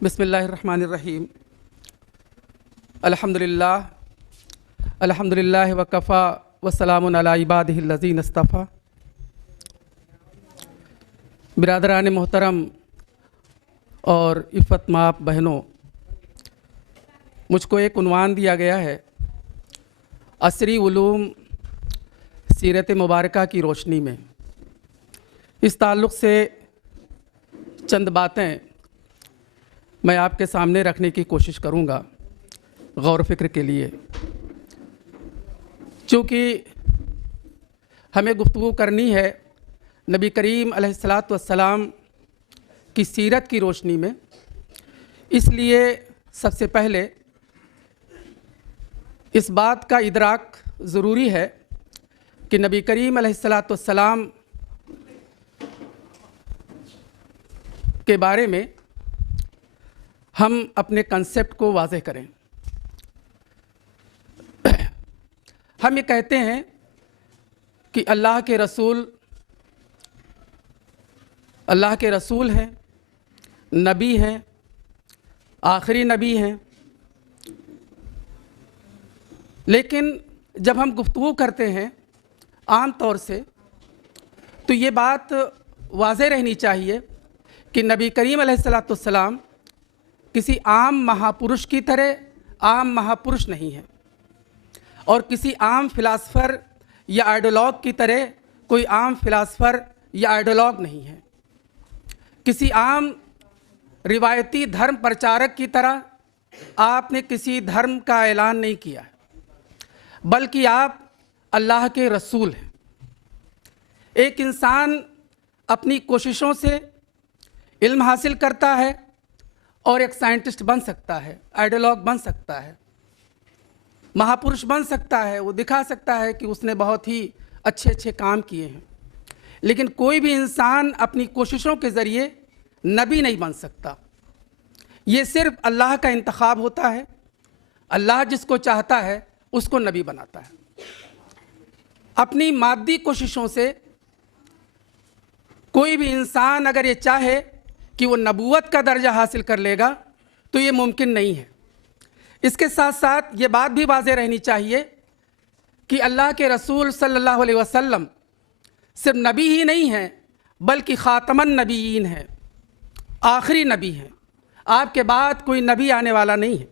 बिस्मिल्लाहिर्रहमानिर्रहीम। अल्हम्दुलिल्लाह वकफ़ा वस्सलामुन अला इबादिहिल्लज़ीना इस्तफ़ा। बिरादरान मोहतरम और इफ़्फ़त माप बहनों, मुझको एक उन्वान दिया गया है, असरी उलूम सीरत मुबारका की रोशनी में। इस ताल्लुक़ से चंद बातें मैं आपके सामने रखने की कोशिश करूँगा गौर फ़िक्र के लिए। चूँकि हमें गुफ्तगू करनी है नबी करीम अलैहिस्सलातु वस्सलाम की सीरत की रोशनी में, इसलिए सबसे पहले इस बात का इदराक ज़रूरी है कि नबी करीम अलैहिस्सलातु वस्सलाम के बारे में हम अपने कंसेप्ट को वाज़ेह करें। हम ये कहते हैं कि अल्लाह के रसूल हैं, नबी हैं, आखिरी नबी हैं। लेकिन जब हम गुफ्तगू करते हैं आम तौर से, तो ये बात वाज़ेह रहनी चाहिए कि नबी करीम अलैहिस्सलातु वस्सलाम किसी आम महापुरुष की तरह आम महापुरुष नहीं है, और किसी आम फ़िलासफ़र या आइडियोलॉग की तरह कोई आम फ़िलासफ़र या आइडियोलॉग नहीं है। किसी आम रिवायती धर्म प्रचारक की तरह आपने किसी धर्म का ऐलान नहीं किया है, बल्कि आप अल्लाह के रसूल हैं। एक इंसान अपनी कोशिशों से इल्म हासिल करता है और एक साइंटिस्ट बन सकता है, आइडियोलॉग बन सकता है, महापुरुष बन सकता है, वो दिखा सकता है कि उसने बहुत ही अच्छे अच्छे काम किए हैं। लेकिन कोई भी इंसान अपनी कोशिशों के ज़रिए नबी नहीं बन सकता। ये सिर्फ अल्लाह का इंतखाब होता है। अल्लाह जिसको चाहता है उसको नबी बनाता है। अपनी मादी कोशिशों से कोई भी इंसान अगर ये चाहे कि वो नबूवत का दर्जा हासिल कर लेगा तो ये मुमकिन नहीं है। इसके साथ साथ ये बात भी वाज़ेह रहनी चाहिए कि अल्लाह के रसूल सल्लल्लाहु अलैहि वसल्लम सिर्फ नबी ही नहीं हैं, बल्कि ख़ातमन नबीयीन हैं, आखिरी नबी हैं। आपके बाद कोई नबी आने वाला नहीं है।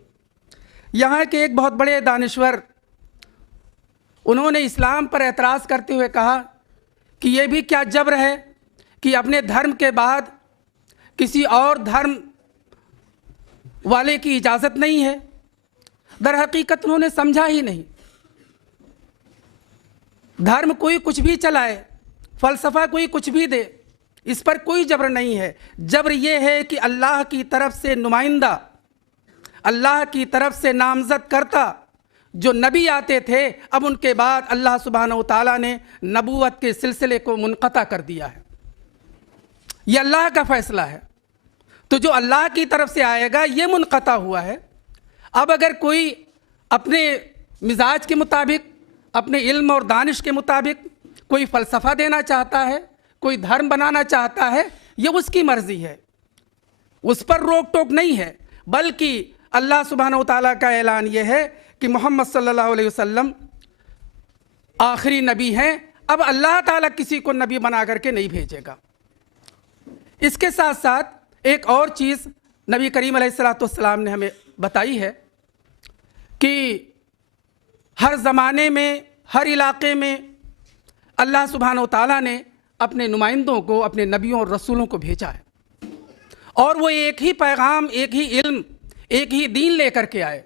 यहाँ के एक बहुत बड़े दानिश्वर, उन्होंने इस्लाम पर एतराज़ करते हुए कहा कि ये भी क्या जबर है कि अपने धर्म के बाद किसी और धर्म वाले की इजाज़त नहीं है। दर हकीकत उन्होंने समझा ही नहीं। धर्म कोई कुछ भी चलाए, फ़लसफ़ा कोई कुछ भी दे, इस पर कोई जबर नहीं है। जबर ये है कि अल्लाह की तरफ से नुमाइंदा, अल्लाह की तरफ से नामज़द करता जो नबी आते थे, अब उनके बाद अल्लाह सुब्हानहू तआला ने नबूवत के सिलसिले को मुनक़ता कर दिया है। ये अल्लाह का फ़ैसला है। तो जो अल्लाह की तरफ से आएगा ये मुनक़ता हुआ है। अब अगर कोई अपने मिजाज के मुताबिक, अपने इल्म और दानिश के मुताबिक कोई फ़लसफ़ा देना चाहता है, कोई धर्म बनाना चाहता है, ये उसकी मर्ज़ी है, उस पर रोक टोक नहीं है। बल्कि अल्लाह सुब्हानहू तआला का ऐलान ये है कि मोहम्मद सल्लल्लाहु अलैहि वसल्लम आखिरी नबी हैं। अब अल्लाह ताला किसी को नबी बना करके नहीं भेजेगा। इसके साथ साथ एक और चीज़ नबी करीम अलैहिस्सलातु वस्सलाम ने हमें बताई है कि हर ज़माने में, हर इलाक़े में अल्लाह सुब्हानहू तआला ने अपने नुमाइंदों को, अपने नबियों और रसूलों को भेजा है, और वो एक ही पैगाम, एक ही इल्म, एक ही दीन लेकर के आए।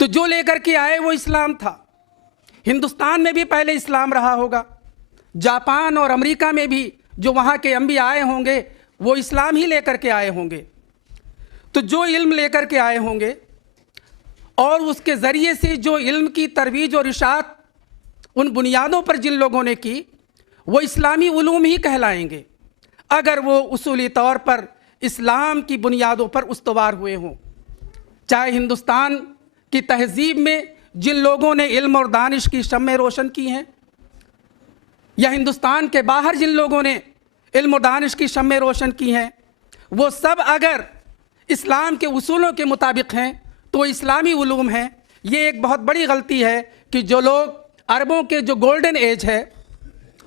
तो जो लेकर के आए वो इस्लाम था। हिंदुस्तान में भी पहले इस्लाम रहा होगा, जापान और अमेरिका में भी जो वहाँ के अंबिया आए होंगे वो इस्लाम ही लेकर के आए होंगे। तो जो इल्म लेकर के आए होंगे और उसके ज़रिए से जो इल्म की तरवीज और इशाअत उन बुनियादों पर जिन लोगों ने की, वो इस्लामी उलूम ही कहलाएंगे, अगर वो उसूली तौर पर इस्लाम की बुनियादों पर उस्तवार हुए हों। चाहे हिंदुस्तान की तहज़ीब में जिन लोगों ने इल्म और दानिश की शम्में रोशन की हैं, या हिंदुस्तान के बाहर जिन लोगों ने इल्म और दानिश की शम्में रोशन की हैं, वो सब अगर इस्लाम के उसूलों के मुताबिक हैं तो इस्लामी उलूम हैं। ये एक बहुत बड़ी गलती है कि जो लोग अरबों के जो गोल्डन एज है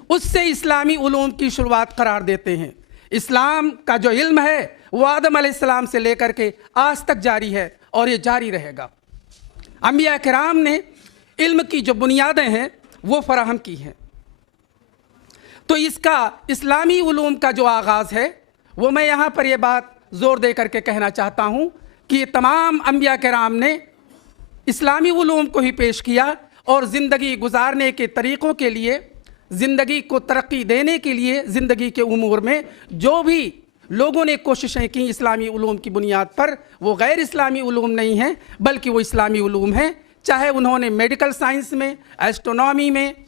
उससे इस्लामी उलूम की शुरुआत करार देते हैं। इस्लाम का जो इल्म है वो आदम अलैहिस्सलाम से लेकर के आज तक जारी है और ये जारी रहेगा। अंबिया किराम ने इल्म की जो बुनियादें हैं वो फराहम की हैं। तो इसका इस्लामी उलूम का जो आगाज़ है वो मैं यहाँ पर ये बात ज़ोर दे करके कहना चाहता हूँ कि तमाम अंबिया किराम ने इस्लामी उलूम को ही पेश किया और ज़िंदगी गुजारने के तरीक़ों के लिए, ज़िंदगी को तरक्की देने के लिए, ज़िंदगी के उमूर में जो भी लोगों ने कोशिशें की इस्लामी उलूम की बुनियाद पर, वो गैर इस्लामी उलूम नहीं हैं बल्कि वो इस्लामी उलूम हैं। चाहे उन्होंने मेडिकल साइंस में, एस्ट्रोनॉमी में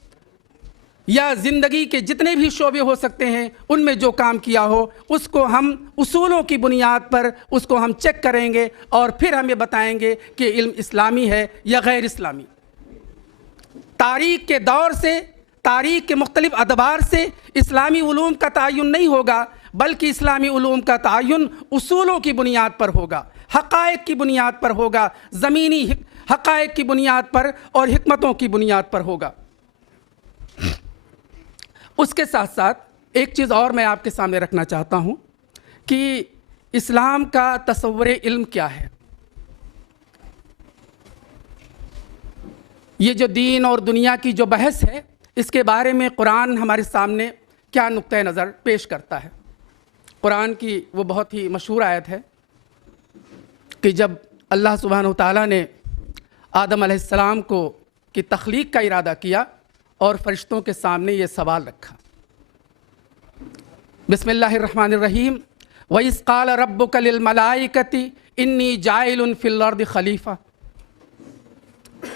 या ज़िंदगी के जितने भी शोबे हो सकते हैं उनमें जो काम किया हो उसको हम उसूलों की बुनियाद पर उसको हम चेक करेंगे और फिर हमें बताएंगे कि इल्म इस्लामी है या गैर इस्लामी। तारीख़ के दौर से, तारीख़ के मुख्तलिफ़ अदबार से इस्लामी उलूम का तयन नहीं होगा बल्कि इस्लामी उलूम का तयन उसूलों की बुनियाद पर होगा, हक़ाइक़ की बुनियाद पर होगा, ज़मीनी हक़ाइक़ की बुनियाद पर और हिकमतों की बुनियाद पर होगा। उसके साथ साथ एक चीज़ और मैं आपके सामने रखना चाहता हूँ कि इस्लाम का तसव्वुर इल्म क्या है। ये जो दीन और दुनिया की जो बहस है इसके बारे में कुरान हमारे सामने क्या नुक्ता नज़र पेश करता है। कुरान की वो बहुत ही मशहूर आयत है कि जब अल्लाह सुब्हानहू तआला ने आदम अलैहिस्सलाम को की तख्लीक का इरादा किया और फरिश्तों के सामने ये सवाल रखा, बिस्मिल्लाहिर्रहमानिर्रहीम, व इज़ क़ाल रब्बुका लिल मलाइकति इन्नी जाइलुन फिल अर्दि खलीफा।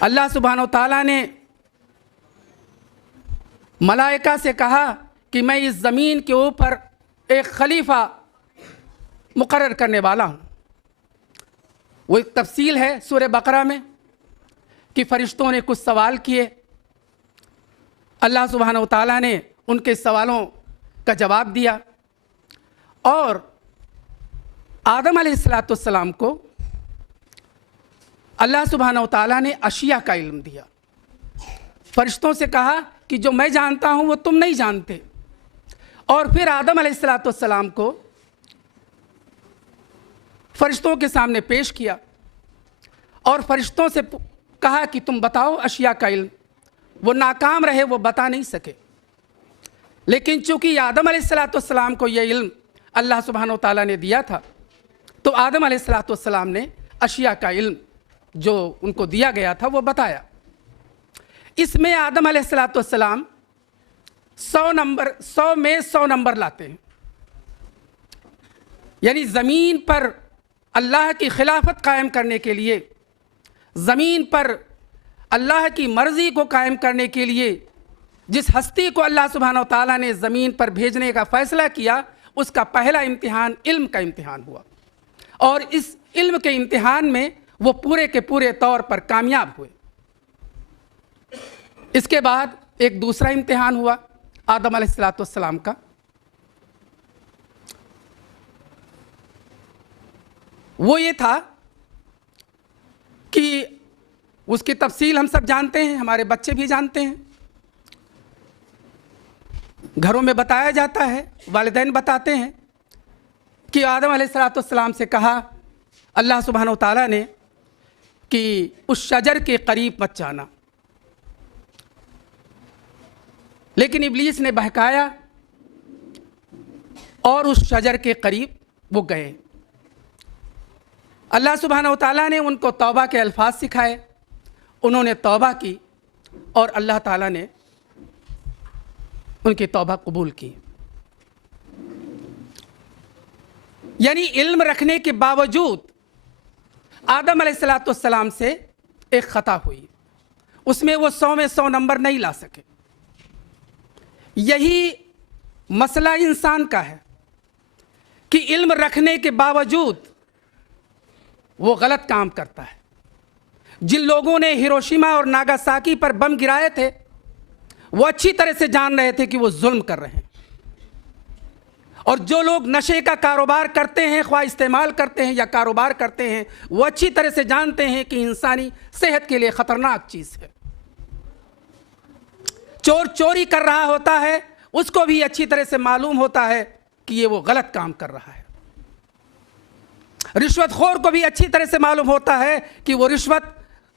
अल्लाह सुब्हानहू तआला ने मलाइका से कहा कि मैं इस ज़मीन के ऊपर एक खलीफा मुकर्रर करने वाला हूँ। वो एक तफसील है सूरह बकरा में कि फ़रिश्तों ने कुछ सवाल किए, अल्लाह सुब्हानहू तआला ने उनके सवालों का जवाब दिया और आदम अलैहिस्सलाम को अल्लाह सुब्हानहू तआला ने अशिया का इल्म दिया। फ़रिश्तों से कहा कि जो मैं जानता हूँ वो तुम नहीं जानते, और फिर आदम अलैहिस्सलाम को फ़रिश्तों के सामने पेश किया और फ़रिश्तों से कहा कि तुम बताओ अशिया का इल्म। वो नाकाम रहे, वो बता नहीं सके। लेकिन चूँकि आदम अलैहिस्सलाम को ये इल्म अल्लाह सुब्हानहू तआला ने दिया था तो आदम अलैहिस्सलाम ने अशिया का इल्म जो उनको दिया गया था वो बताया। इसमें आदम अलैहिस्सलाम 100 में 100 नंबर लाते हैं, यानी ज़मीन पर अल्लाह की खिलाफत कायम करने के लिए, ज़मीन पर अल्लाह की मर्ज़ी को कायम करने के लिए जिस हस्ती को अल्लाह सुब्हानहू तआला ने ज़मीन पर भेजने का फ़ैसला किया उसका पहला इम्तिहान इल्म का इम्तिहान हुआ और इस इल्म के इम्तिहान में वो पूरे के पूरे तौर पर कामयाब हुए। इसके बाद एक दूसरा इम्तिहान हुआ आदम अलैहिस्सलाम का। वो ये था कि उसकी तफसील हम सब जानते हैं, हमारे बच्चे भी जानते हैं, घरों में बताया जाता है, वालिदैन बताते हैं कि आदम अलैहिस्सलाम से कहा अल्लाह सुब्हानहू तआला ने कि उस शजर के करीब मत जाना, लेकिन इब्लीस ने बहकाया और उस शजर के करीब वो गए। अल्लाह सुब्हानहू तआला ने उनको तौबा के अल्फाज सिखाए, उन्होंने तौबा की और अल्लाह ताला ने उनकी तौबा कबूल की। यानी इल्म रखने के बावजूद आदम अलैहिस्सलाम से एक ख़ता हुई, उसमें वो 100 में 100 नंबर नहीं ला सके। यही मसला इंसान का है कि इल्म रखने के बावजूद वो गलत काम करता है। जिन लोगों ने हिरोशिमा और नागासाकी पर बम गिराए थे वो अच्छी तरह से जान रहे थे कि वो जुल्म कर रहे हैं और जो लोग नशे का कारोबार करते हैं, ख्वाह इस्तेमाल करते हैं या कारोबार करते हैं, वो अच्छी तरह से जानते हैं कि इंसानी सेहत के लिए ख़तरनाक चीज़ है। चोर चोरी कर रहा होता है, उसको भी अच्छी तरह से मालूम होता है कि ये वो गलत काम कर रहा है। रिश्वतखोर को भी अच्छी तरह से मालूम होता है कि वो रिश्वत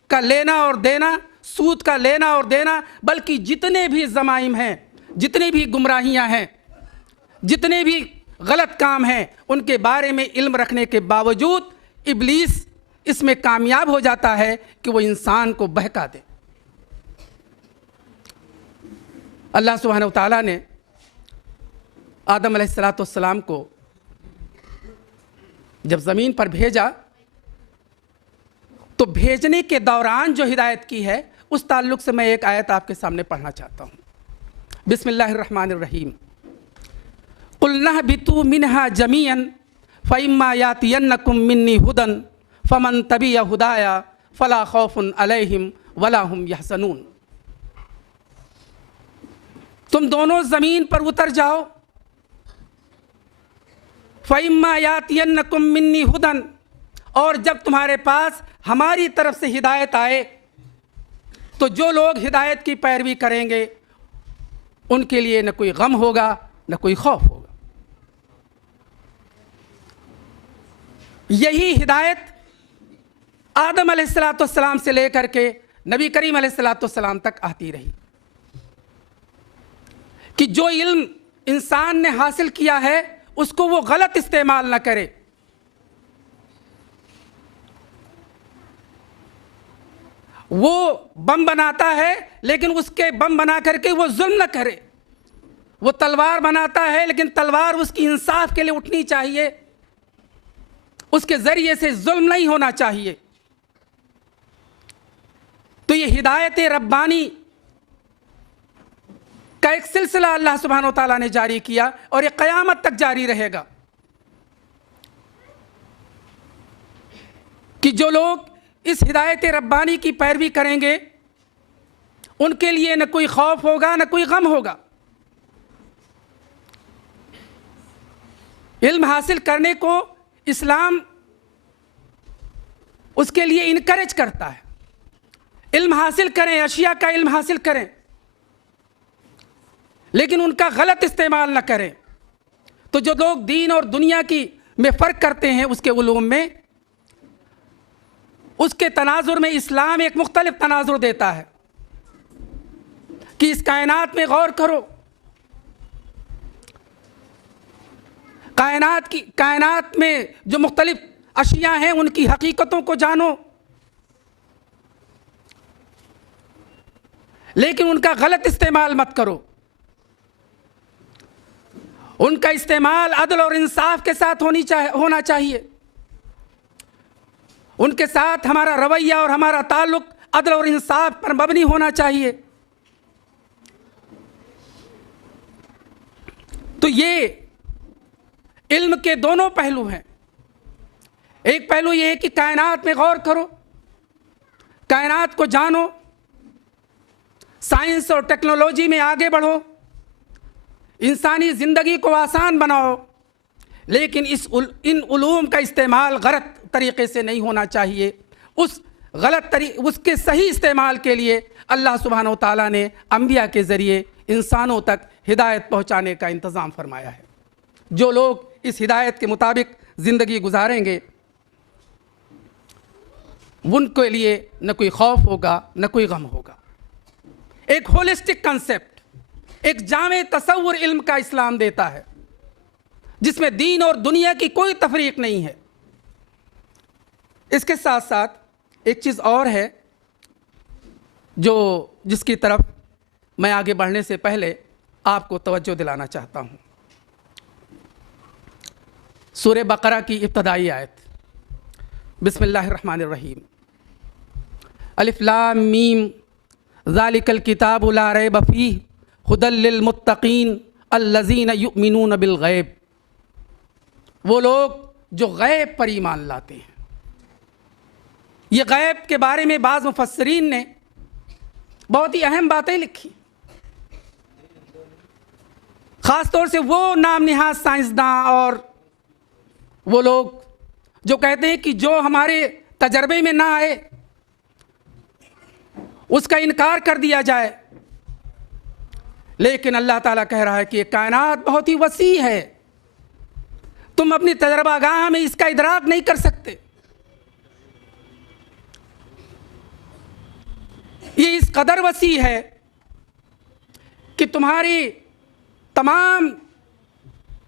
का लेना और देना, सूद का लेना और देना, बल्कि जितने भी ज़माइम हैं, जितनी भी गुमराहियां हैं, जितने भी गलत काम हैं, उनके बारे में इल्म रखने के बावजूद इब्लीस इसमें कामयाब हो जाता है कि वो इंसान को बहका दे। अल्लाह सुब्हानहू व तआला ने आदम अलैहिस्सलाम को जब ज़मीन पर भेजा तो भेजने के दौरान जो हिदायत की है, उस ताल्लुक़ से मैं एक आयत आपके सामने पढ़ना चाहता हूँ। बिस्मिल्लाहिर्रहमानिर्रहीम। कुल नहबितू मिन्हा जमीअन फ़इम्मा यातियन्नकुम मिन्नी हुदन फ़मन तबिअ हुदाया फ़ला खौफ़ुन अलैहिम वला हुम यहज़नून। तुम दोनों ज़मीन पर उतर जाओ। फ़इम्मा यातियन्नकुम मिन्नी हुदन, और जब तुम्हारे पास हमारी तरफ से हिदायत आए तो जो लोग हिदायत की पैरवी करेंगे उनके लिए न कोई गम होगा न कोई खौफ होगा। यही हिदायत आदम अलैहिस्सलाम से लेकर के नबी करीम अलैहिस्सलाम तक आती रही कि जो इल्म इंसान ने हासिल किया है उसको वो गलत इस्तेमाल न करे। वो बम बनाता है लेकिन उसके बम बना करके वो जुल्म न करे। वो तलवार बनाता है लेकिन तलवार उसकी इंसाफ के लिए उठनी चाहिए, उसके ज़रिए से जुल्म नहीं होना चाहिए। तो ये हिदायत रब्बानी का एक सिलसिला अल्लाह सुब्हानहू व तआला ने जारी किया और ये क़यामत तक जारी रहेगा कि जो लोग इस हिदायत रब्बानी की पैरवी करेंगे उनके लिए न कोई खौफ होगा न कोई गम होगा। इल्म हासिल करने को इस्लाम उसके लिए इनकरेज करता है। इल्म हासिल करें, अशिया का इल्म हासिल करें, लेकिन उनका गलत इस्तेमाल न करें। तो जो लोग दीन और दुनिया की में फ़र्क करते हैं उसके उलूम में, उसके तनाजुर में इस्लाम एक मुख्तलिफ तनाजुर देता है कि इस कायनात में गौर करो, कायनात में जो मुख्तलिफ अशिया हैं उनकी हकीकतों को जानो, लेकिन उनका गलत इस्तेमाल मत करो। उनका इस्तेमाल अदल और इंसाफ के साथ होना चाहिए। उनके साथ हमारा रवैया और हमारा ताल्लुक़ अदल और इंसाफ पर मबनी होना चाहिए। तो ये इल्म के दोनों पहलू हैं। एक पहलू ये है कि कायनात में गौर करो, कायनात को जानो, साइंस और टेक्नोलॉजी में आगे बढ़ो, इंसानी ज़िंदगी को आसान बनाओ, लेकिन इन उलूम का इस्तेमाल गलत तरीक़े से नहीं होना चाहिए। उसके सही इस्तेमाल के लिए अल्लाह सुब्हानहू व तआला ने अंबिया के ज़रिए इंसानों तक हिदायत पहुँचाने का इंतज़ाम फरमाया है। जो लोग इस हिदायत के मुताबिक ज़िंदगी गुजारेंगे उनके लिए न कोई खौफ होगा न कोई गम होगा। एक होलिस्टिक कंसेप्ट, एक जामे तसव्वुर इल्म का इस्लाम देता है जिसमें दीन और दुनिया की कोई तफरीक नहीं है। इसके साथ साथ एक चीज़ और है जिसकी तरफ मैं आगे बढ़ने से पहले आपको तवज्जो दिलाना चाहता हूँ। सूरह बकरा की इब्तदाई आयत, बिस्मिल्लाहिर्रहमानिर्रहीम। अलिफ लाम मीम ज़ालिकल किताबु ला रैब फ़ीह हुदल लिल मुत्तक़ीन अल्लज़ीना युमिनून बिल गैब। वो लोग जो गैब पर ईमान लाते हैं। ये गैब के बारे में बाज़ मुफस्सिरीन ने बहुत ही अहम बातें लिखी। ख़ास तौर से वो नाम निहाद साइंसदान और वो लोग जो कहते हैं कि जो हमारे तजर्बे में ना आए उसका इनकार कर दिया जाए। लेकिन अल्लाह ताला कह रहा है कि ये कायनात बहुत ही वसी है, तुम अपनी तजर्बागाह में इसका इदराक नहीं कर सकते। ये इस कदर वसी है कि तुम्हारी तमाम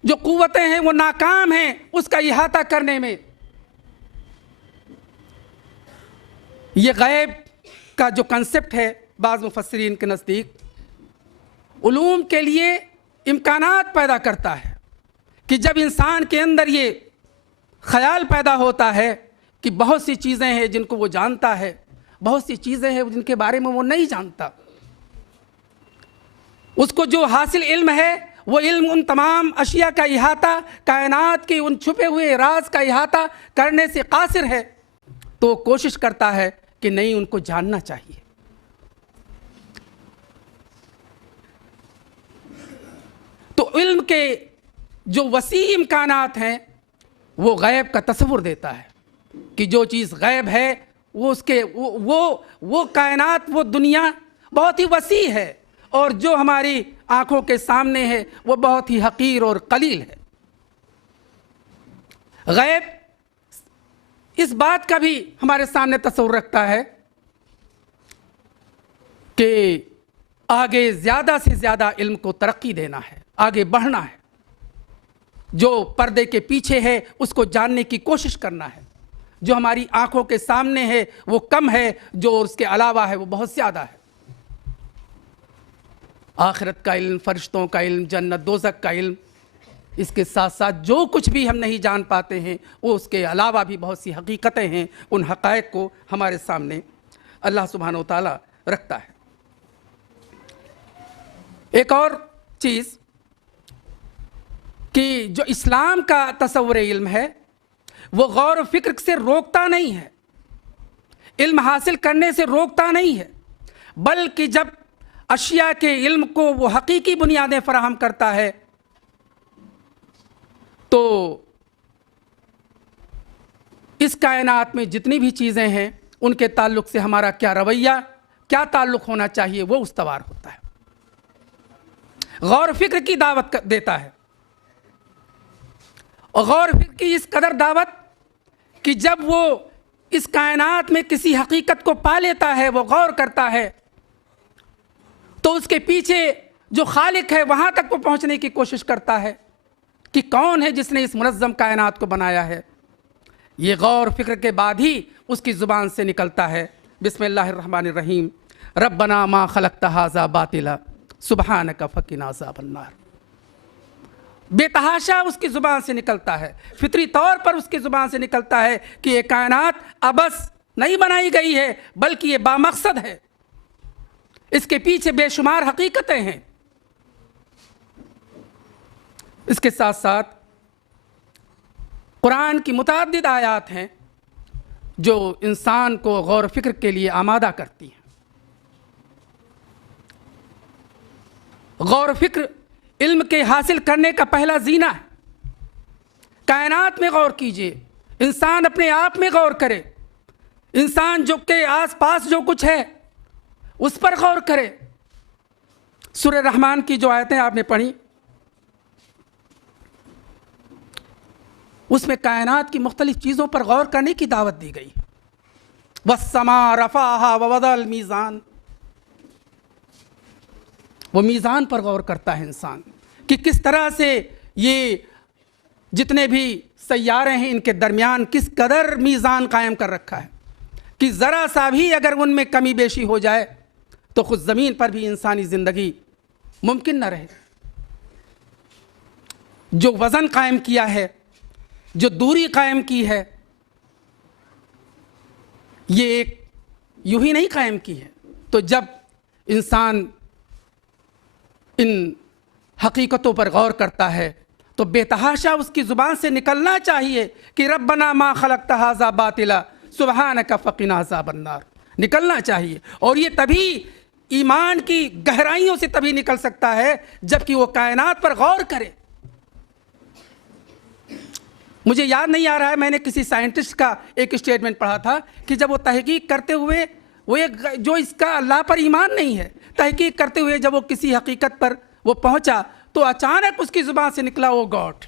जो कुव्वतें हैं वो नाकाम हैं उसका इहाता करने में। ये गैब का जो कंसेप्ट है बाज़ मुफस्सिरीन के नज़दीक उलूम के लिए इम्कानात पैदा करता है कि जब इंसान के अंदर ये ख्याल पैदा होता है कि बहुत सी चीज़ें हैं जिनको वो जानता है, बहुत सी चीज़ें हैं जिनके बारे में वो नहीं जानता, उसको जो हासिल इल्म है वो इल्म उन तमाम अशिया का इहाता, कायनात के उन छुपे हुए राज का इहाता करने से कासिर है, तो कोशिश करता है कि नहीं, उनको जानना चाहिए। तो इल्म के जो वसी इम्कानात हैं वो गैब का तस्वुर देता है कि जो चीज़ गैब है वो उसके वो कायनात, वो दुनिया बहुत ही वसी है और जो हमारी आंखों के सामने है वो बहुत ही हकीर और कलील है। गैब इस बात का भी हमारे सामने तस्वुर रखता है कि आगे ज़्यादा से ज़्यादा इल्म को तरक्की देना है, आगे बढ़ना है, जो पर्दे के पीछे है उसको जानने की कोशिश करना है, जो हमारी आंखों के सामने है वो कम है, जो उसके अलावा है वो बहुत ज़्यादा है। आखिरत का इल्म, फरिश्तों का इल्म, जन्नत दोज़ख का इल्म, इसके साथ साथ जो कुछ भी हम नहीं जान पाते हैं वो उसके अलावा भी बहुत सी हकीकतें हैं, उन हक़ाइक़ को हमारे सामने अल्लाह सुब्हानहू व तआला रखता है। एक और चीज़ कि जो इस्लाम का तसव्वुर इल्म है वो गौर व फिक्र से रोकता नहीं है, इल्म हासिल करने से रोकता नहीं है, बल्कि जब अशिया के इल्म को वो हकीकी बुनियादें फराहम करता है तो इस कायनात में जितनी भी चीज़ें हैं उनके ताल्लुक़ से हमारा क्या रवैया, क्या ताल्लुक़ होना चाहिए वो उस्तवार होता है, गौर फिक्र की दावत देता है। और गौर फिक्र की इस कदर दावत कि जब वो इस कायनात में किसी हकीकत को पा लेता है, वो गौर करता है, तो उसके पीछे जो खालिक है वहाँ तक वो पहुँचने की कोशिश करता है कि कौन है जिसने इस मुनज़्ज़म कायनात को बनाया है। ये गौर फिक्र के बाद ही उसकी ज़ुबान से निकलता है बिस्मिल्लाहिर्रहमानिर्रहीम, रब्बना मा खलक़्ता हाज़ा बातिला सुब्हानका फ़क़िना अज़ाबन्नार। बेतहाशा उसकी ज़ुबान से निकलता है, फितरी तौर पर उसकी ज़ुबान से निकलता है कि ये कायनात अबस नहीं बनाई गई है बल्कि ये बामकसद है, इसके पीछे बेशुमार हकीकतें हैं। इसके साथ साथ कुरान की मुतअद्दिद आयात हैं जो इंसान को गौर फिक्र के लिए आमादा करती हैं। गौर फिक्र इल्म के हासिल करने का पहला जीना है। कायनात में गौर कीजिए, इंसान अपने आप में गौर करे, इंसान जो के आस पास जो कुछ है उस पर गौर करे। सूरह रहमान की जो आयतें आपने पढ़ी उसमें कायनात की मुख्तलिफ चीज़ों पर गौर करने की दावत दी गई। वस्समा रफ़ाहा ववदल मीज़ान, वो मीज़ान पर गौर करता है इंसान कि किस तरह से ये जितने भी सैयारे हैं इनके दरमियान किस कदर मीज़ान कायम कर रखा है कि ज़रा सा भी अगर उनमें कमी बेशी हो जाए तो खुद ज़मीन पर भी इंसानी ज़िंदगी मुमकिन न रहे। जो वज़न कायम किया है, जो दूरी कायम की है, ये एक यूं ही नहीं कायम की है। तो जब इंसान इन हकीकतों पर गौर करता है तो बेतहाशा उसकी ज़ुबान से निकलना चाहिए कि रब्बना मा खलक़्ता हाज़ा बातिला सुब्हानका फ़क़िना अज़ाबन्नार, निकलना चाहिए। और ये तभी ईमान की गहराइयों से तभी निकल सकता है जबकि वो कायनात पर गौर करे। मुझे याद नहीं आ रहा है, मैंने किसी साइंटिस्ट का एक स्टेटमेंट पढ़ा था कि जब वो तहकीक करते हुए, वो एक जो इसका अल्लाह पर ईमान नहीं है, तहकीक करते हुए जब वो किसी हकीकत पर वो पहुंचा तो अचानक उसकी जुबान से निकला वो गॉड।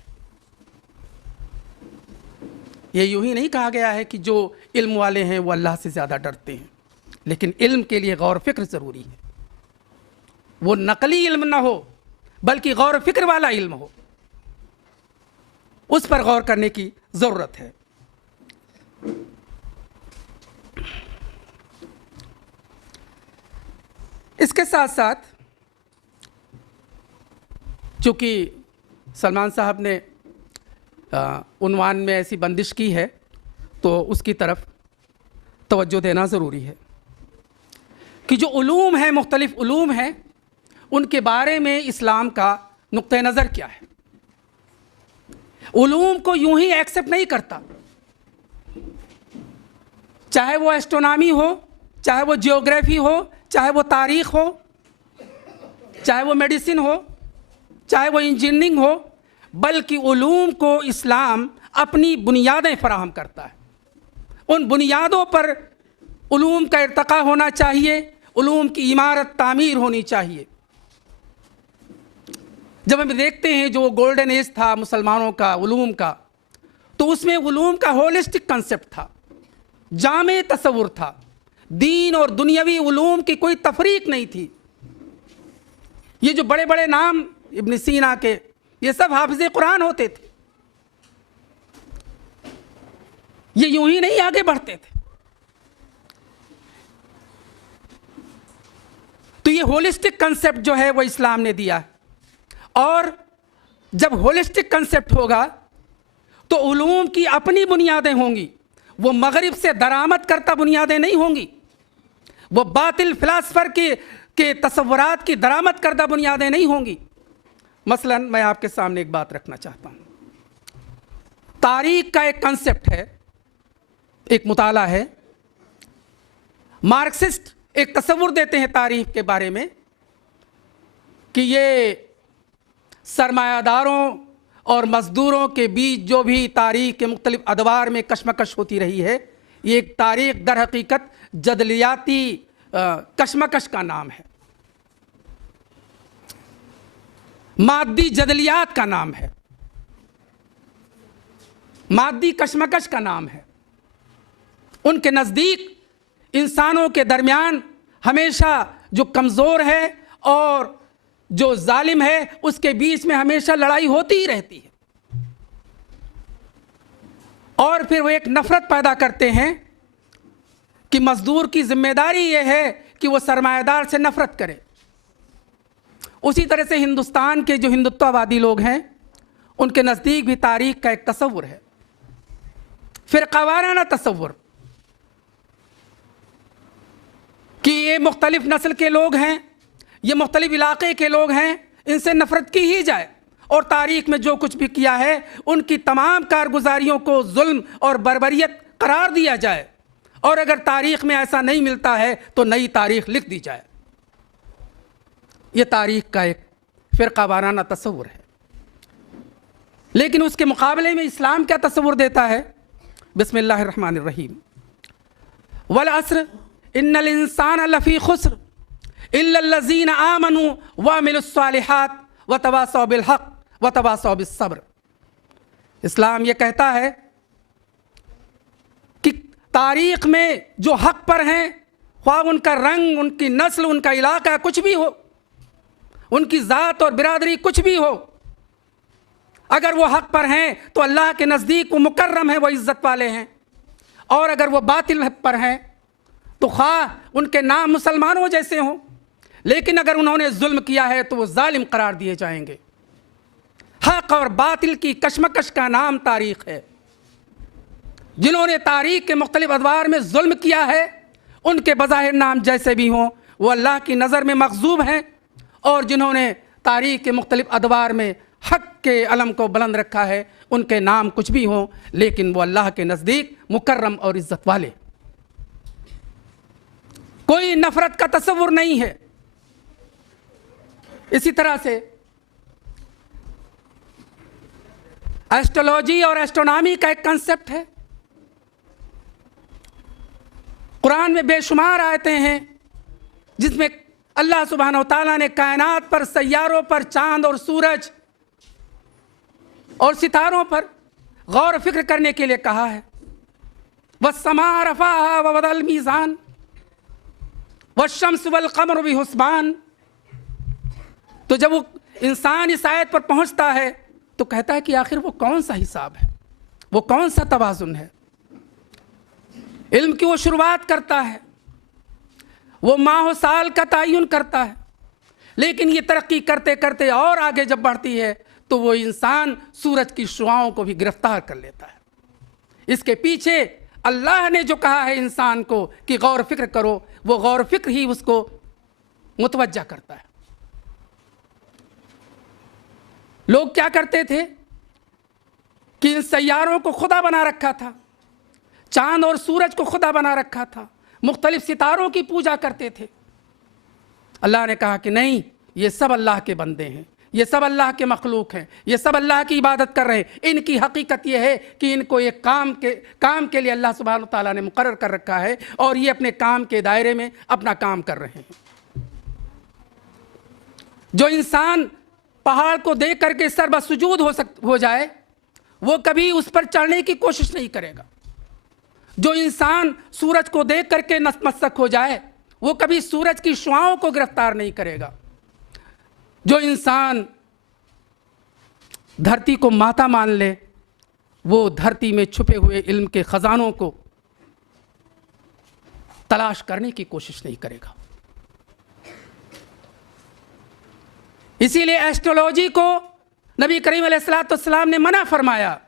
ये यूं ही नहीं कहा गया है कि जो इल्म वाले हैं वो अल्लाह से ज़्यादा डरते हैं, लेकिन इल्म के लिए गौर फिक्र ज़रूरी है। वो नकली इल्म ना हो बल्कि गौर फिक्र वाला इल्म हो, उस पर गौर करने की ज़रूरत है। इसके साथ साथ चूँकि सलमान साहब ने उन्वान में ऐसी बंदिश की है तो उसकी तरफ तवज्जो देना ज़रूरी है कि जो उलूम हैं, मुख्तलिफ़ उलूम हैं, उनके बारे में इस्लाम का नुक्ते नज़र क्या है। उलूम को यूं ही एक्सेप्ट नहीं करता, चाहे वो एस्ट्रोनॉमी हो, चाहे वो जियोग्राफी हो, चाहे वो तारीख़ हो, चाहे वो मेडिसिन हो, चाहे वो इंजीनियरिंग हो, बल्कि उलूम को इस्लाम अपनी बुनियादें फराहम करता है। उन बुनियादों पर उलूम का इर्तका होना चाहिए, उलूम की इमारत तामीर होनी चाहिए। जब हम देखते हैं जो गोल्डन एज था मुसलमानों का उलूम का, तो उसमें उलूम का होलिस्टिक कंसेप्ट था, जामे तसव्वुर था, दीन और दुनियावी उलूम की कोई तफरीक नहीं थी। ये जो बड़े बड़े नाम इब्न सीना के, ये सब हाफिज़े कुरान होते थे, ये यूं ही नहीं आगे बढ़ते थे। तो ये होलिस्टिक कंसेप्ट जो है वो इस्लाम ने दिया है, और जब होलिस्टिक कंसेप्ट होगा तो उलूम की अपनी बुनियादें होंगी, वो मगरिब से दरामद करता बुनियादें नहीं होंगी, वो बातिल फिलासफर के तसव्वुरात की दरामद करदा बुनियादें नहीं होंगी। मसलन मैं आपके सामने एक बात रखना चाहता हूँ। तारीख का एक कंसेप्ट है, एक मुताला है। मार्क्सिस्ट एक तसव्वुर देते हैं तारीख के बारे में कि ये सरमायादारों और मज़दूरों के बीच जो भी तारीख के मुख्तलिफ अदवार में कशमकश होती रही है, ये एक तारीख दर हकीकत जदलियाती कशमकश का नाम है, मादी जदलियात का नाम है, मादी कशमकश का नाम है। उनके नज़दीक इंसानों के दरमियान हमेशा जो कमज़ोर है और जो जालिम है उसके बीच में हमेशा लड़ाई होती ही रहती है, और फिर वो एक नफ़रत पैदा करते हैं कि मज़दूर की जिम्मेदारी ये है कि वो सरमायादार से नफ़रत करे। उसी तरह से हिंदुस्तान के जो हिंदुत्ववादी लोग हैं उनके नज़दीक भी तारीख़ का एक तसव्वुर है, फ़िरक़ावाराना तसव्वुर, कि ये मुख्तलिफ़ नस्ल के लोग हैं, ये मुख्तलिफ़ इलाक़े के लोग हैं, इनसे नफ़रत की ही जाए, और तारीख़ में जो कुछ भी किया है उनकी तमाम कारगुजारियों को जुल्म और बर्बरियत करार दिया जाए, और अगर तारीख़ में ऐसा नहीं मिलता है तो नई तारीख़ लिख दी जाए। ये तारीख़ का एक फ़िरक़ा वाराना तसव्वुर है। लेकिन उसके मुकाबले में इस्लाम क्या तसव्वुर देता है? बिस्मिल्लाहिर्रहमानिर्रहीम, वल अस्र इन्नल इंसान लफ़ी खुस्र इल्लल्लज़ीना आमनू व अमिलुस्सालिहात व तवासौ बिल हक़ व तवासौ बिस सब्र। इस्लाम ये कहता है कि तारीख़ में जो हक़ पर हैं, ख्वाह उनका रंग, उनकी नस्ल, उनका इलाका कुछ भी हो, उनकी ज़ात और बिरादरी कुछ भी हो, अगर वो हक़ पर हैं तो अल्लाह के नज़दीक वो मुकर्रम हैं, वो इज़्ज़त वाले हैं, और अगर वो बातिल पर हैं तो ख्वाह उनके नाम मुसलमानों जैसे हों, लेकिन अगर उन्होंने जुल्म किया है तो वो जालिम करार दिए जाएंगे। हक़ और बातिल की कशमकश का नाम तारीख़ है। जिन्होंने तारीख़ के मुख्तलिफ़ अदवार में जुल्म किया है उनके बज़ाहिर नाम जैसे भी हों वो अल्लाह की नज़र में मग़ज़ूब हैं, और जिन्होंने तारीख़ के मुख्तलिफ़ अदवार में हक़ के अलम को बुलंद रखा है उनके नाम कुछ भी हों, लेकिन वो अल्लाह के नज़दीक मुकर्रम और इज़्ज़त वाले। कोई नफ़रत का तसव्वुर नहीं है, इसी तरह से एस्ट्रोलॉजी और एस्ट्रोनॉमी का एक कंसेप्ट है। कुरान में बेशुमार आयतें हैं जिसमें अल्लाह सुब्हानहू तआला ने कायनात पर, सैयारों पर, चांद और सूरज और सितारों पर गौर फिक्र करने के लिए कहा है। वस्समा रफ़अहा व वदअल मीज़ान वश्शम्स वल क़मर बिहुस्बान। तो जब वो इंसान इस आयत पर पहुंचता है तो कहता है कि आखिर वो कौन सा हिसाब है, वो कौन सा तवाज़ुन है। इल्म की वो शुरुआत करता है, वो माह साल का तयन करता है, लेकिन ये तरक्की करते करते और आगे जब बढ़ती है तो वो इंसान सूरज की शुआओं को भी गिरफ्तार कर लेता है। इसके पीछे अल्लाह ने जो कहा है इंसान को कि गौर फिक्र करो, वो गौर फिक्र ही उसको मुतवज्जा करता है। लोग क्या करते थे कि इन सैयारों को खुदा बना रखा था, चांद और सूरज को खुदा बना रखा था, मुख्तलिफ सितारों की पूजा करते थे। अल्लाह ने कहा कि नहीं, ये सब अल्लाह के बंदे हैं, ये सब अल्लाह के मखलूक हैं, ये सब अल्लाह की इबादत कर रहे हैं। इनकी हकीकत ये है कि इनको एक काम के लिए अल्लाह सुब्हानहू तआला ने मुकर्रर कर रखा है और ये अपने काम के दायरे में अपना काम कर रहे हैं। जो इंसान पहाड़ को देख करके सर्वसुजूद हो जाए, वो कभी उस पर चढ़ने की कोशिश नहीं करेगा। जो इंसान सूरज को देख करके नतमस्तक हो जाए, वो कभी सूरज की शुआओं को गिरफ्तार नहीं करेगा। जो इंसान धरती को माता मान ले, वो धरती में छुपे हुए इल्म के खजानों को तलाश करने की कोशिश नहीं करेगा। इसीलिए एस्ट्रोलॉजी को नबी करीम अलैहिस्सलाम ने मना फरमाया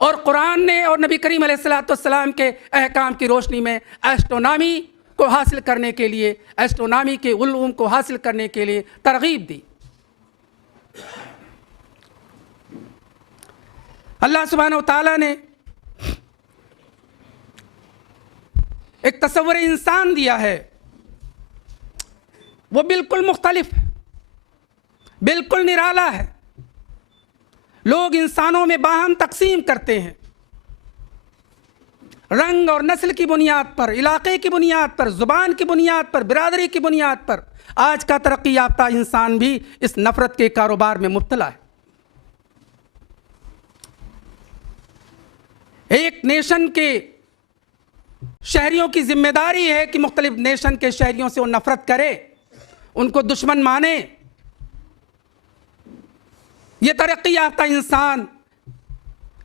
और कुरान ने और नबी करीम अलैहिस्सलाम के अहकाम की रोशनी में एस्ट्रोनॉमी को हासिल करने के लिए, एस्ट्रोनॉमी के उलूम को हासिल करने के लिए तरगीब दी। अल्लाह सुब्हानहू तआला ने एक तस्वुर इंसान दिया है, वो बिल्कुल मुख्तलिफ है, बिल्कुल निराला है। लोग इंसानों में बाहम तकसीम करते हैं, रंग और नस्ल की बुनियाद पर, इलाके की बुनियाद पर, ज़ुबान की बुनियाद पर, बिरादरी की बुनियाद पर। आज का तरक्की याफ्ता इंसान भी इस नफरत के कारोबार में मुब्तला है। एक नेशन के शहरियों की जिम्मेदारी है कि मुख्तलिफ नेशन के शहरियों से वो नफरत करे, उनको दुश्मन माने। ये तरक्की याफ्ता इंसान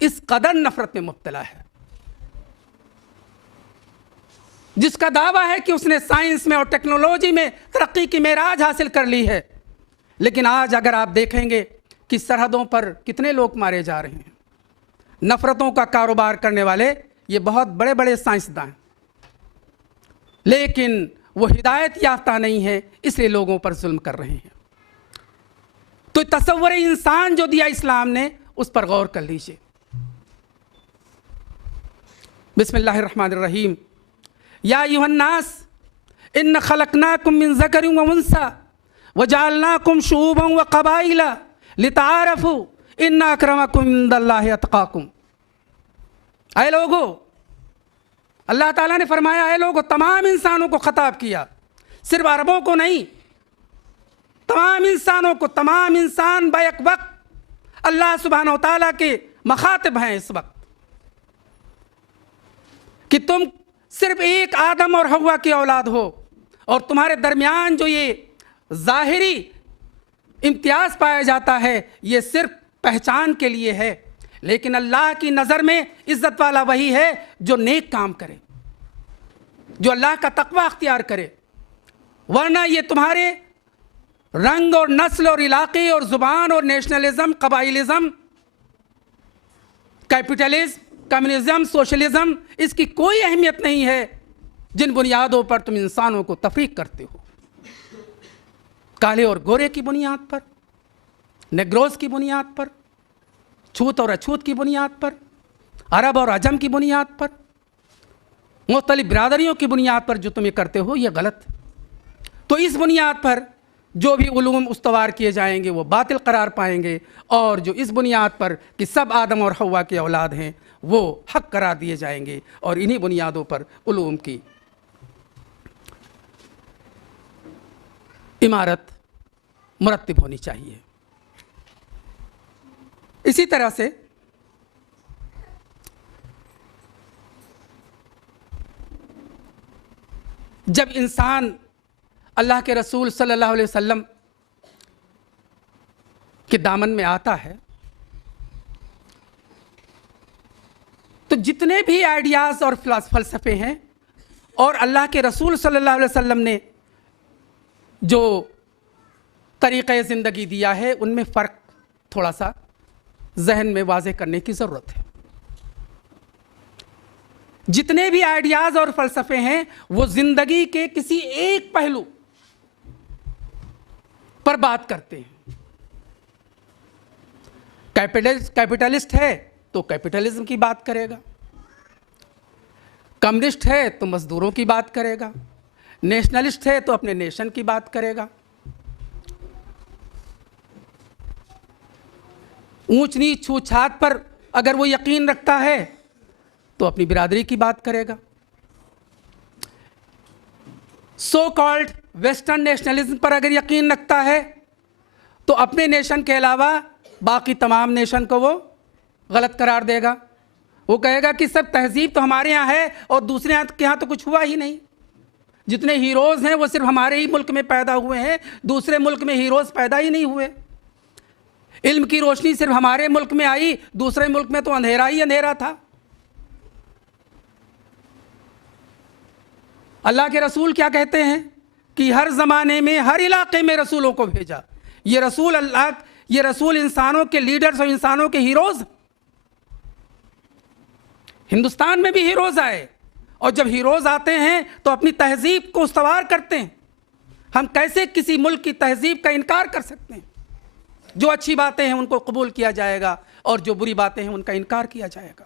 इस कदर नफरत में मुब्तला है, जिसका दावा है कि उसने साइंस में और टेक्नोलॉजी में तरक्की की मेराज हासिल कर ली है। लेकिन आज अगर आप देखेंगे कि सरहदों पर कितने लोग मारे जा रहे हैं, नफरतों का कारोबार करने वाले ये बहुत बड़े बड़े साइंसदां हैं, लेकिन वो हिदायत याफ्ता नहीं है, इसलिए लोगों पर जुल्म कर रहे हैं। तो तसव्वुर इंसान जो दिया इस्लाम ने, उस पर गौर कर लीजिए। बिस्मिल्लाहिर्रहमानिर्रहीम। या अय्युहन्नास इन्ना खलकनाकुम मिन ज़करिन व उन्सा व जअलनाकुम शुऊबन व क़बाइला लिताअरफू इन्ना अक्रमकुम इंदल्लाहि अत्क़ाकुम। ऐ लोगो, अल्लाह ताला ने फरमाया, ऐ लोगो, तमाम इंसानों को खिताब किया, सिर्फ अरबों को नहीं, तमाम इंसानों को। तमाम इंसान बैक वक्त अल्लाह सुब्हानहू तआला के मखातिब हैं इस वक्त, कि तुम सिर्फ एक आदम और हव्वा की औलाद हो और तुम्हारे दरमियान जो ये ज़ाहिरी इम्तियाज़ पाया जाता है ये सिर्फ पहचान के लिए है, लेकिन अल्लाह की नज़र में इज़्ज़त वाला वही है जो नेक काम करे, जो अल्लाह का तक़वा अख्तियार करे। वरना ये तुम्हारे रंग और नस्ल और इलाके और ज़ुबान और नेशनलिज़म, कबाइलिज़म, कैपिटलिज्म, कम्युनिज्म, सोशलिज्म, इसकी कोई अहमियत नहीं है जिन बुनियादों पर तुम इंसानों को तफरीक करते हो। काले और गोरे की बुनियाद पर, नेग्रोज की बुनियाद पर, छूत और अछूत की बुनियाद पर, अरब और अजम की बुनियाद पर, मुख्तलिफ बिरादरियों की बुनियाद पर जो तुम ये करते हो, ये गलत। तो इस बुनियाद पर जो भी उलूम उस्तवार किए जाएंगे वो बातिल करार पाएंगे, और जो इस बुनियाद पर कि सब आदम और हव्वा के औलाद हैं वो हक करार दिए जाएंगे। और इन्हीं बुनियादों पर उलूम की इमारत मुरत्तिब होनी चाहिए। इसी तरह से जब इंसान अल्लाह के रसूल सल्लल्लाहु अलैहि वसल्लम के दामन में आता है तो जितने भी आइडियाज़ और फ़लसफ़े हैं और अल्लाह के रसूल सल्लल्लाहु अलैहि वसल्लम ने जो तरीक़े ज़िंदगी दिया है उनमें फ़र्क थोड़ा सा जहन में वाज़ेह करने की ज़रूरत है। जितने भी आइडियाज़ और फ़लसफ़े हैं वो ज़िंदगी के किसी एक पहलू पर बात करते हैं। कैपिटलिस्ट है तो कैपिटलिज्म की बात करेगा, कम्युनिस्ट है तो मजदूरों की बात करेगा, नेशनलिस्ट है तो अपने नेशन की बात करेगा, ऊंच नीच छूछात पर अगर वो यकीन रखता है तो अपनी बिरादरी की बात करेगा। सो कॉल्ड वेस्टर्न नेशनलिज्म पर अगर यकीन रखता है तो अपने नेशन के अलावा बाकी तमाम नेशन को वो गलत करार देगा। वो कहेगा कि सब तहजीब तो हमारे यहाँ है और दूसरे के यहाँ तो कुछ हुआ ही नहीं। जितने हीरोज़ हैं वो सिर्फ हमारे ही मुल्क में पैदा हुए हैं, दूसरे मुल्क में हीरोज़ पैदा ही नहीं हुए। इल्म की रोशनी सिर्फ हमारे मुल्क में आई, दूसरे मुल्क में तो अंधेरा ही अंधेरा था। अल्लाह के रसूल क्या कहते हैं कि हर ज़माने में हर इलाके में रसूलों को भेजा। ये रसूल इंसानों के लीडर्स और इंसानों के हीरोज़। हिंदुस्तान में भी हीरोज़ आए, और जब हीरोज़ आते हैं तो अपनी तहजीब को उस्तवार करते हैं। हम कैसे किसी मुल्क की तहजीब का इनकार कर सकते हैं? जो अच्छी बातें हैं उनको कबूल किया जाएगा और जो बुरी बातें हैं उनका इनकार किया जाएगा।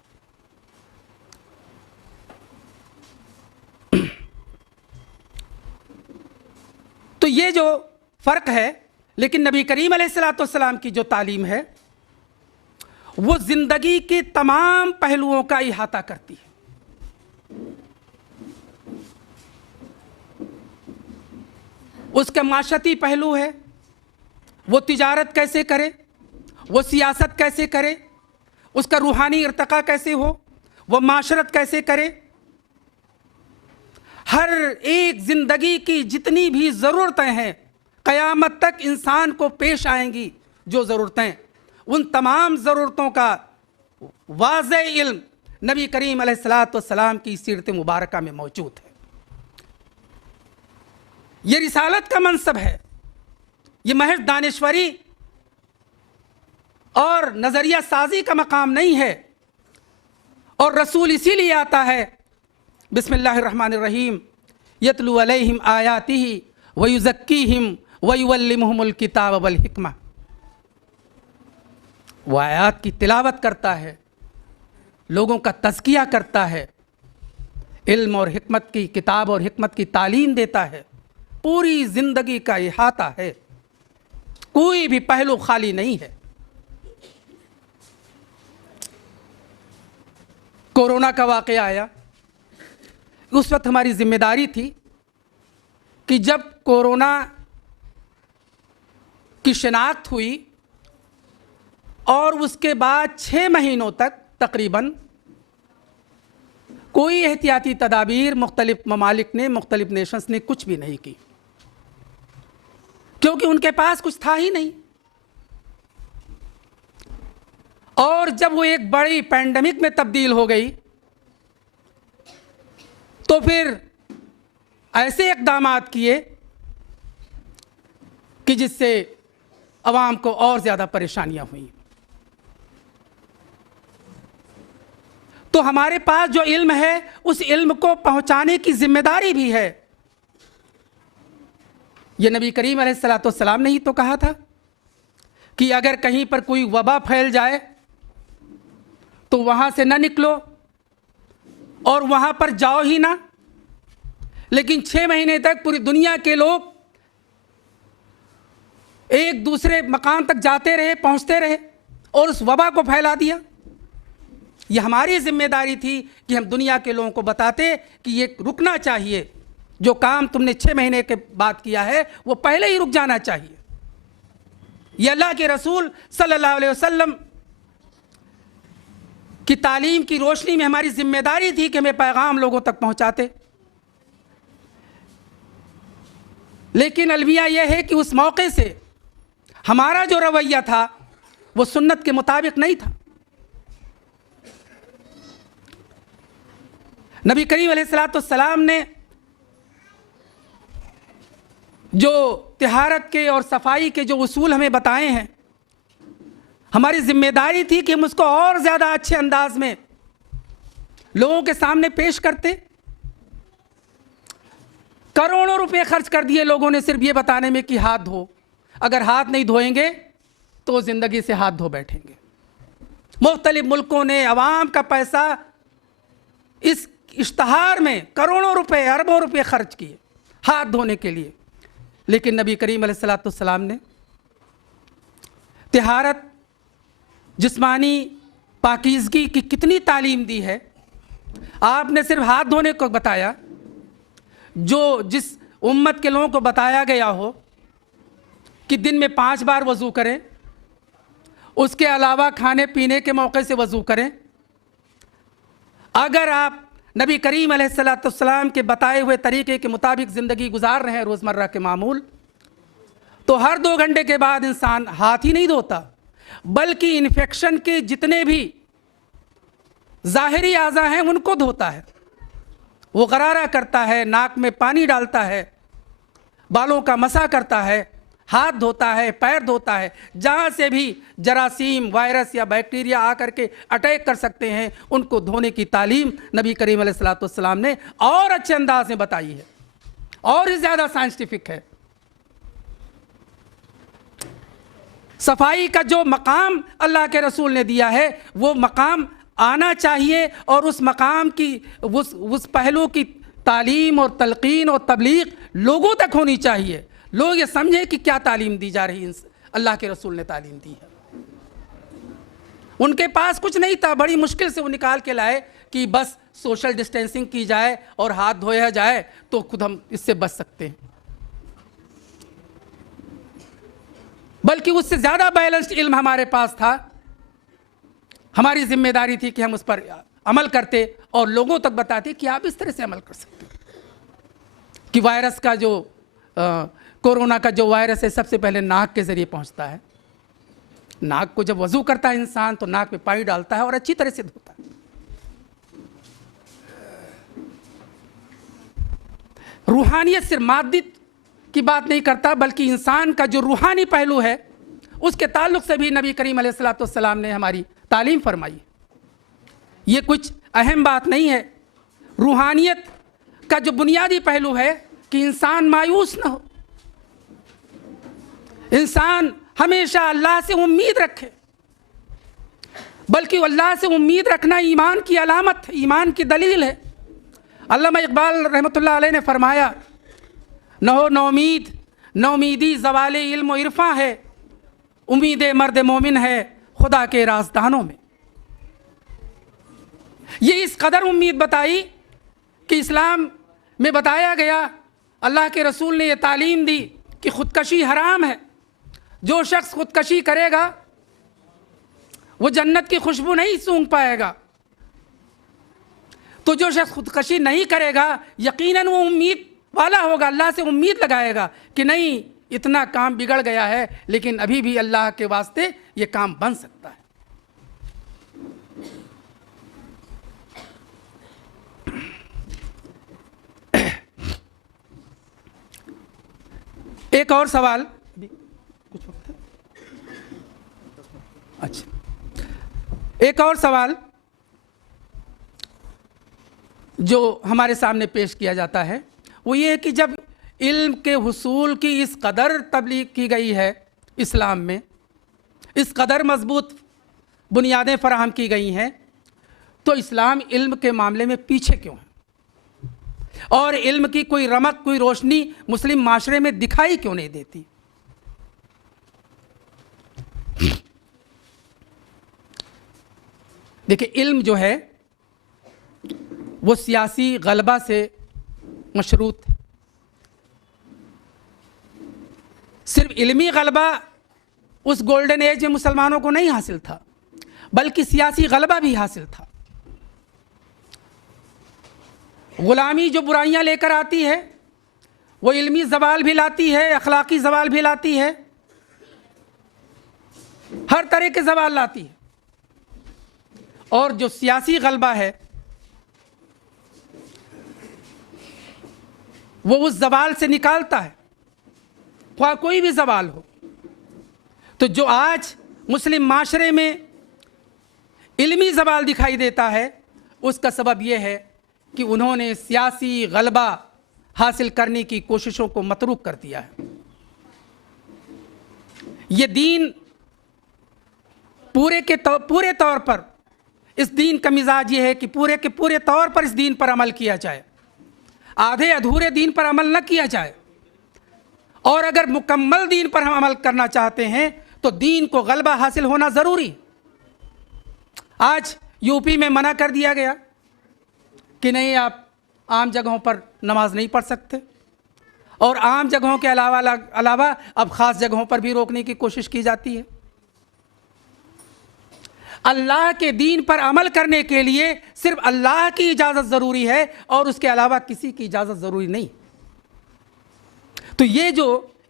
तो ये जो फ़र्क है, लेकिन नबी करीम अलैहिस्सलाम की जो तालीम है वो ज़िंदगी के तमाम पहलुओं का इहाता करती है। उसका माशरती पहलू है, वो तिजारत कैसे करे, वो सियासत कैसे करे, उसका रूहानी इर्तका कैसे हो, वो माशरत कैसे करे। हर एक ज़िंदगी की जितनी भी ज़रूरतें हैं क़यामत तक इंसान को पेश आएंगी, जो ज़रूरतें, उन तमाम ज़रूरतों का वाज़ेह इल्म नबी करीम अलैहिस्सलाम की सीरत मुबारका में मौजूद है। ये रिसालत का मनसब है, ये महज दानिश्वरी और नज़रिया साजी का मकाम नहीं है। और रसूल इसीलिए आता है बिस्मिल्लाहिर्रहमानिर्रहीम यतलू अलैहिम आयातिही व युज़क्कीहिम व युअल्लिमुहुमुल किताब वल हिकमा। वो आयात की तिलावत करता है, लोगों का तज़किया करता है, इल्म और हिकमत की, किताब और हिकमत की तालीम देता है। पूरी ज़िंदगी का इहाता है, कोई भी पहलू खाली नहीं है। कोरोना का वाक़या आया, उस वक्त हमारी जिम्मेदारी थी कि जब कोरोना की शिनाख्त हुई और उसके बाद 6 महीनों तक तकरीबन कोई एहतियाती तदाबीर मुख्तलिफ ममालिक ने, मुख्तलिफ नेशंस ने कुछ भी नहीं की, क्योंकि उनके पास कुछ था ही नहीं। और जब वो एक बड़ी पैंडेमिक में तब्दील हो गई तो फिर ऐसे इक़दामात किए कि जिससे अवाम को और ज़्यादा परेशानियां हुई। तो हमारे पास जो इल्म है उस इल्म को पहुंचाने की जिम्मेदारी भी है। ये नबी करीम अलैहिस्सलाम ने ही तो कहा था कि अगर कहीं पर कोई वबा फैल जाए तो वहां से ना निकलो और वहां पर जाओ ही ना। लेकिन 6 महीने तक पूरी दुनिया के लोग एक दूसरे मकाम तक जाते रहे, पहुंचते रहे और उस वबा को फैला दिया। ये हमारी जिम्मेदारी थी कि हम दुनिया के लोगों को बताते कि ये रुकना चाहिए, जो काम तुमने 6 महीने के बाद किया है वो पहले ही रुक जाना चाहिए। ये अल्लाह के रसूल सल्लल्लाहु अलैहि वसल्लम की तालीम की रोशनी में हमारी जिम्मेदारी थी कि हमें पैगाम लोगों तक पहुंचाते। लेकिन अलविया यह है कि उस मौके से हमारा जो रवैया था वो सुन्नत के मुताबिक नहीं था। नबी करीम अलैहिस्सलाम ने जो तिहारत के और सफाई के जो उसूल हमें बताए हैं, हमारी जिम्मेदारी थी कि हम उसको और ज़्यादा अच्छे अंदाज में लोगों के सामने पेश करते। करोड़ों रुपए खर्च कर दिए लोगों ने सिर्फ ये बताने में कि हाथ धो, अगर हाथ नहीं धोएंगे तो ज़िंदगी से हाथ धो बैठेंगे। मुख्तलिफ मुल्कों ने अवाम का पैसा इस इश्तहार में करोड़ों रुपए, अरबों रुपए खर्च किए हाथ धोने के लिए। लेकिन नबी करीम अलैहिस्सलाम ने तिहारत, जिस्मानी पाकीज़गी की कितनी तालीम दी है। आपने सिर्फ हाथ धोने को बताया, जो जिस उम्मत के लोगों को बताया गया हो कि दिन में 5 बार वज़ू करें, उसके अलावा खाने पीने के मौके से वज़ू करें। अगर आप नबी करीम अलैहिस्सलाम के बताए हुए तरीके के मुताबिक ज़िंदगी गुजार रहे हैं रोज़मर्रा के मामूल, तो हर 2 घंटे के बाद इंसान हाथ ही नहीं धोता, बल्कि इन्फेक्शन के जितने भी ज़ाहिरी आज़ा हैं उनको धोता है। वो गरारा करता है, नाक में पानी डालता है, बालों का मसा करता है, हाथ धोता है, पैर धोता है। जहाँ से भी जरासीम, वायरस या बैक्टीरिया आकर के अटैक कर सकते हैं, उनको धोने की तालीम नबी करीम अलैहिस्सलाम ने और अच्छे अंदाज में बताई है और ही ज़्यादा साइंटिफिक है। सफाई का जो मकाम अल्लाह के रसूल ने दिया है वो मकाम आना चाहिए और उस मकाम की उस पहलू की तालीम और तलकीन और तबलीग लोगों तक होनी चाहिए। लोग ये समझे कि क्या तालीम दी जा रही है, अल्लाह के रसूल ने तालीम दी है। उनके पास कुछ नहीं था, बड़ी मुश्किल से वो निकाल के लाए कि बस सोशल डिस्टेंसिंग की जाए और हाथ धोया जाए तो खुद हम इससे बच सकते हैं। बल्कि उससे ज़्यादा बैलेंस्ड इल्म हमारे पास था। हमारी जिम्मेदारी थी कि हम उस पर अमल करते और लोगों तक बताते कि आप इस तरह से अमल कर सकते हैं कि वायरस का जो कोरोना का जो वायरस है सबसे पहले नाक के ज़रिए पहुंचता है। नाक को जब वज़ू करता है इंसान तो नाक में पानी डालता है और अच्छी तरह से धोता है। रूहानियत सिर्फ मादी की बात नहीं करता, बल्कि इंसान का जो रूहानी पहलू है उसके ताल्लुक से भी नबी करीम अलैहिस्सलाम ने हमारी तालीम फरमाई। ये कुछ अहम बात नहीं है। रूहानियत का जो बुनियादी पहलू है कि इंसान मायूस ना हो, इंसान हमेशा अल्लाह से उम्मीद रखे, बल्कि अल्लाह से उम्मीद रखना ईमान की अलामत है, ईमान की दलील है। अल्लामा इकबाल रहमतुल्लाह अलैह ने फरमाया, न हो नौमीद, नौमीदी ज़वाले इल्म इरफा है, उम्मीद मर्द मोमिन है खुदा के राज़दानों में। ये इस कदर उम्मीद बताई कि इस्लाम में बताया गया, अल्लाह के रसूल ने यह तालीम दी कि ख़ुदकशी हराम है। जो शख्स ख़ुदकशी करेगा वो जन्नत की खुशबू नहीं सूंघ पाएगा। तो जो शख्स ख़ुदकशी नहीं करेगा यकीनन वो उम्मीद वाला होगा, अल्लाह से उम्मीद लगाएगा कि नहीं इतना काम बिगड़ गया है लेकिन अभी भी अल्लाह के वास्ते ये काम बन सकता है। एक और सवाल, कुछ वक्त है? अच्छा, एक और सवाल जो हमारे सामने पेश किया जाता है वो ये है कि जब इल्म के हुसूल की इस कदर तबलीग की गई है इस्लाम में, इस कदर मजबूत बुनियादें फराहम की गई हैं, तो इस्लाम इल्म के मामले में पीछे क्यों है और इल्म की कोई रमक, कोई रोशनी मुस्लिम माशरे में दिखाई क्यों नहीं देती? देखिए, इल्म जो है वो सियासी गलबा से मशरूत है। सिर्फ इल्मी गलबा उस गोल्डन एज में मुसलमानों को नहीं हासिल था, बल्कि सियासी गलबा भी हासिल था। गुलामी जो बुराइयां लेकर आती है वो इल्मी ज़वाल भी लाती है, अखलाकी ज़वाल भी लाती है, हर तरह के ज़वाल लाती है। और जो सियासी गलबा है वो उस ज़वाल से निकालता है, ख्वाह कोई भी ज़वाल हो। तो जो आज मुस्लिम माशरे में इल्मी ज़वाल दिखाई देता है, उसका सबब यह है कि उन्होंने सियासी गलबा हासिल करने की कोशिशों को मतरूक कर दिया है। ये दीन पूरे तौर पर, इस दीन का मिजाज ये है कि पूरे के पूरे तौर पर इस दीन पर अमल किया जाए, आधे अधूरे दीन पर अमल न किया जाए। और अगर मुकम्मल दीन पर हम अमल करना चाहते हैं तो दीन को गलबा हासिल होना ज़रूरी। आज यूपी में मना कर दिया गया कि नहीं, आप आम जगहों पर नमाज नहीं पढ़ सकते, और आम जगहों के अलावा अब ख़ास जगहों पर भी रोकने की कोशिश की जाती है। अल्लाह के दीन पर अमल करने के लिए सिर्फ अल्लाह की इजाज़त ज़रूरी है और उसके अलावा किसी की इजाज़त ज़रूरी नहीं। तो ये जो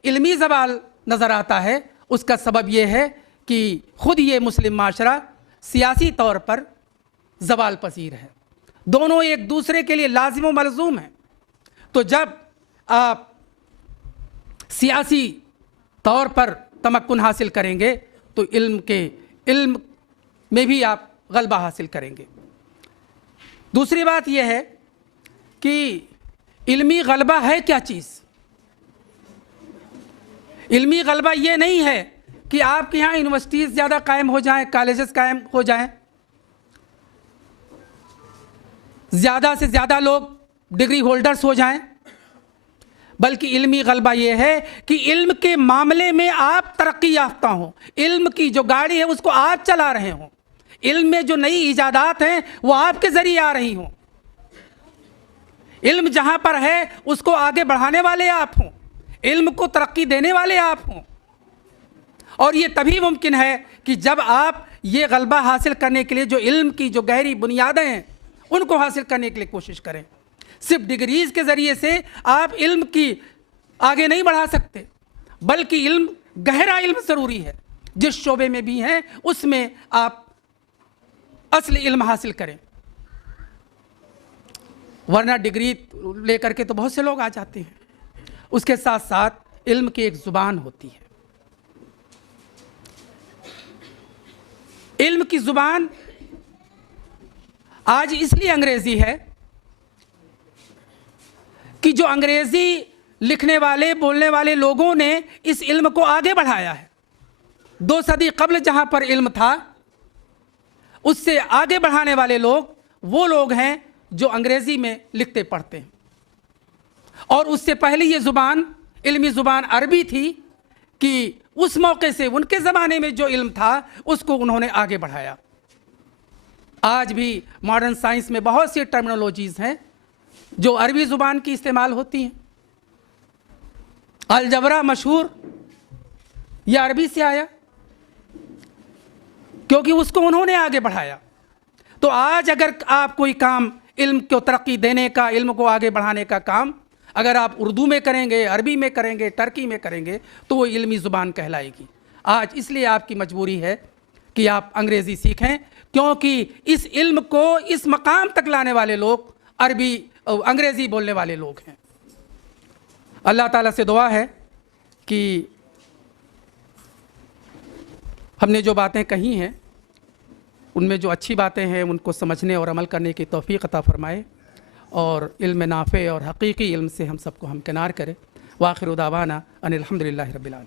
इल्मी ज़वाल नज़र आता है उसका सबब ये है कि ख़ुद ये मुस्लिम माशरा सियासी तौर पर ज़वाल पसीर है। दोनों एक दूसरे के लिए लाजिम व मलज़ूम हैं। तो जब आप सियासी तौर पर तमक्कुन हासिल करेंगे तो इल्म में भी आप गलबा हासिल करेंगे। दूसरी बात यह है कि इल्मी गलबा है क्या चीज़। इल्मी गलबा ये नहीं है कि आपके यहाँ यूनिवर्सिटीज़ ज़्यादा कायम हो जाएं, कॉलेजेस कायम हो जाएं, ज़्यादा से ज़्यादा लोग डिग्री होल्डर्स हो जाएं, बल्कि इल्मी गलबा ये है कि इल्म के मामले में आप तरक्की याफ्ता हों, इल्म की जो गाड़ी है उसको आप चला रहे हों, इल्म में जो नई ईजादात हैं वो आपके ज़रिए आ रही हों, इल्म जहाँ पर है उसको आगे बढ़ाने वाले आप हों, इल्म को तरक्की देने वाले आप हों। और ये तभी मुमकिन है कि जब आप ये गलबा हासिल करने के लिए जो इल्म की जो गहरी बुनियादें हैं उनको हासिल करने के लिए कोशिश करें। सिर्फ डिग्रीज़ के ज़रिए से आप इल्म की आगे नहीं बढ़ा सकते, बल्कि इल्म, गहरा इल्म ज़रूरी है। जिस शोबे में भी हैं उसमें आप असली इल्म हासिल करें, वरना डिग्री लेकर के तो बहुत से लोग आ जाते हैं। उसके साथ साथ इल्म की एक ज़ुबान होती है। इल्म की ज़ुबान आज इसलिए अंग्रेज़ी है कि जो अंग्रेज़ी लिखने वाले, बोलने वाले लोगों ने इस इल्म को आगे बढ़ाया है। 2 सदी कब्ल जहाँ पर इल्म था, उससे आगे बढ़ाने वाले लोग वो लोग हैं जो अंग्रेज़ी में लिखते पढ़ते हैं। और उससे पहले ये ज़ुबान, इल्मी ज़ुबान अरबी थी कि उस मौके से उनके ज़माने में जो इल्म था उसको उन्होंने आगे बढ़ाया। आज भी मॉडर्न साइंस में बहुत सी टर्मिनोलॉजीज़ हैं जो अरबी ज़ुबान की इस्तेमाल होती हैं। अलजबरा मशहूर यह अरबी से आया क्योंकि उसको उन्होंने आगे बढ़ाया। तो आज अगर आप कोई काम इल्म को तरक्की देने का, इल्म को आगे बढ़ाने का काम अगर आप उर्दू में करेंगे, अरबी में करेंगे, टर्की में करेंगे तो वो इल्मी ज़ुबान कहलाएगी। आज इसलिए आपकी मजबूरी है कि आप अंग्रेज़ी सीखें, क्योंकि इस इल्म को इस मकाम तक लाने वाले लोग अंग्रेज़ी बोलने वाले लोग हैं। अल्लाह ताला से दुआ है कि हमने जो बातें कही हैं उनमें जो अच्छी बातें हैं उनको समझने और अमल करने की तौफ़ीक़ अता फ़रमाए, और इल्म नाफ़े और हक़ीक़ी इल्म से हम सबको हमकिनार करे। व आखिर दावाना अनिल हम्दुलिल्लाहि रब्बिल आलमीन।